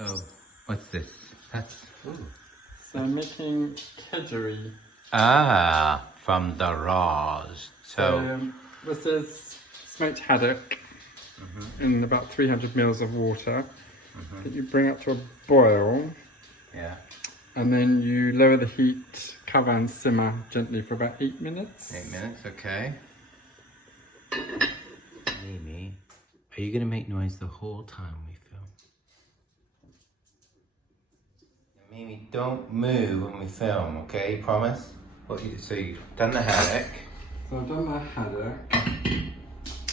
Oh, what's this? That's... Ooh. So I'm making KEDGEREE. Ah, from the raws. So this is smoked haddock in about 300 mils of water that you bring up to a boil. Yeah. And then you lower the heat, cover and simmer gently for about 8 minutes. 8 minutes, okay. Mimi, are you gonna make noise the whole time we film? Mimi, don't move when we film, okay? You promise? So you've done the haddock. So I've done the haddock.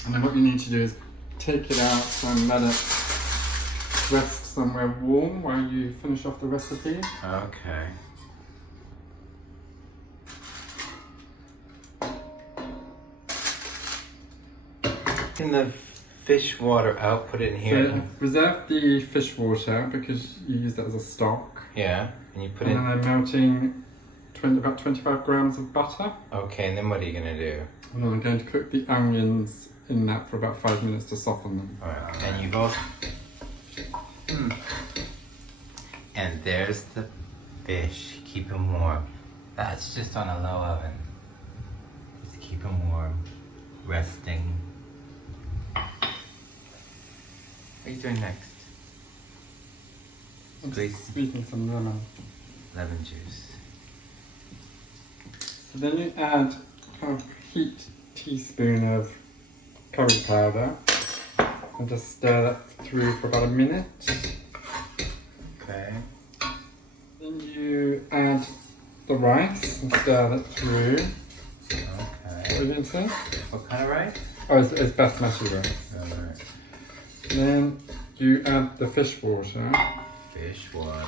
And then what you need to do is take it out and let it rest somewhere warm while you finish off the recipe. Okay. In the fish water out, put it in here. So reserve the fish water because you use that as a stock. Yeah, and you put and in... then I'm melting about 25 grams of butter. Okay, and then what are you gonna do? And then I'm going to cook the onions in that for about 5 minutes to soften them. Alright, and you both... And there's the fish. Keep them warm. That's just on a low oven. Just keep them warm. Resting. What are you doing next? I'm just squeezing some lemon. Lemon juice. So then you add a heat teaspoon of curry powder and just stir that through for about a minute. Okay. Then you add the rice and stir that through. Okay. What are you going to say? What kind of rice? Oh, it's basmati rice. Alright. Then you add the fish water. Fish water.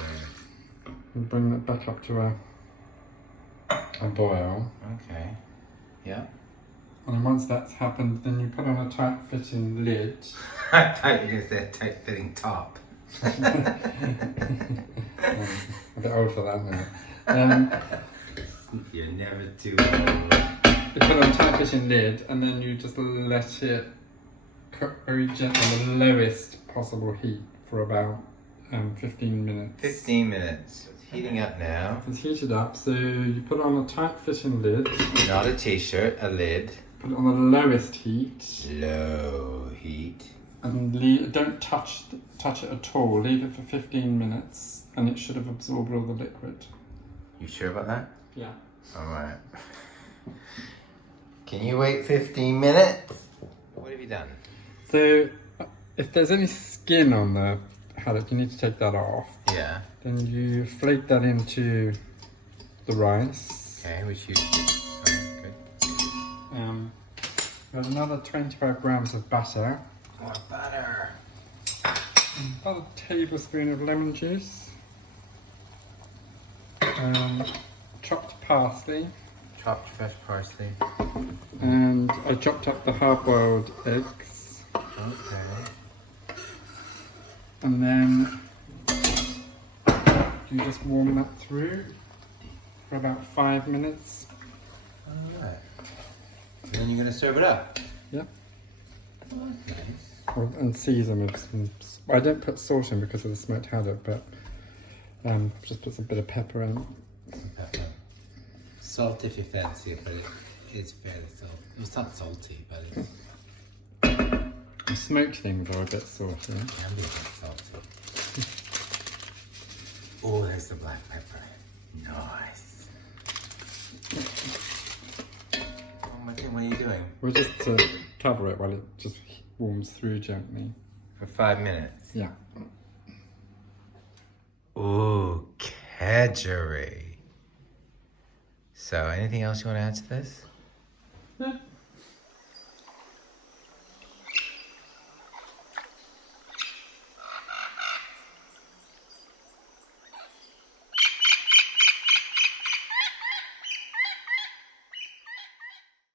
And bring that back up to a boil. Okay. Yeah. And then once that's happened, then you put on a tight fitting lid. I thought you were going to say a tight fitting top. A bit old for that now. You're never too old. You put on a tight fitting lid and then you just let it cook very gently on the lowest possible heat for about 15 minutes. 15 minutes. It's heating up now. It's heated up, so you put it on a tight fitting lid. Not a t-shirt, a lid. Put it on the lowest heat. Low heat. And don't touch it at all. Leave it for 15 minutes and it should have absorbed all the liquid. You sure about that? Yeah. Alright. Can you wait 15 minutes? What have you done? So, if there's any skin on the haddock, you need to take that off. Yeah. Then you flake that into the rice. Okay, which you... Alright, good. Add another 25 grams of butter. More butter. About a tablespoon of lemon juice. Chopped parsley. Chopped fresh parsley. And I chopped up the hard-boiled eggs. Okay. And then you just warm that through for about 5 minutes. Alright. And then you're going to serve it up? Yep. Oh, that's nice. And season with some... I don't put salt in because of the smoked haddock, but just put some bit of pepper in. Some pepper. Salt if you fancy it, but it is fairly salty. It's not salty, but it's... Smoked things are a bit salty. It can be a bit salty. Oh, there's the black pepper. Nice. Oh my God, what are you doing? We're just to cover it while it just warms through gently. For 5 minutes? Yeah. Ooh, KEDGEREE. So, anything else you want to add to this? Yeah.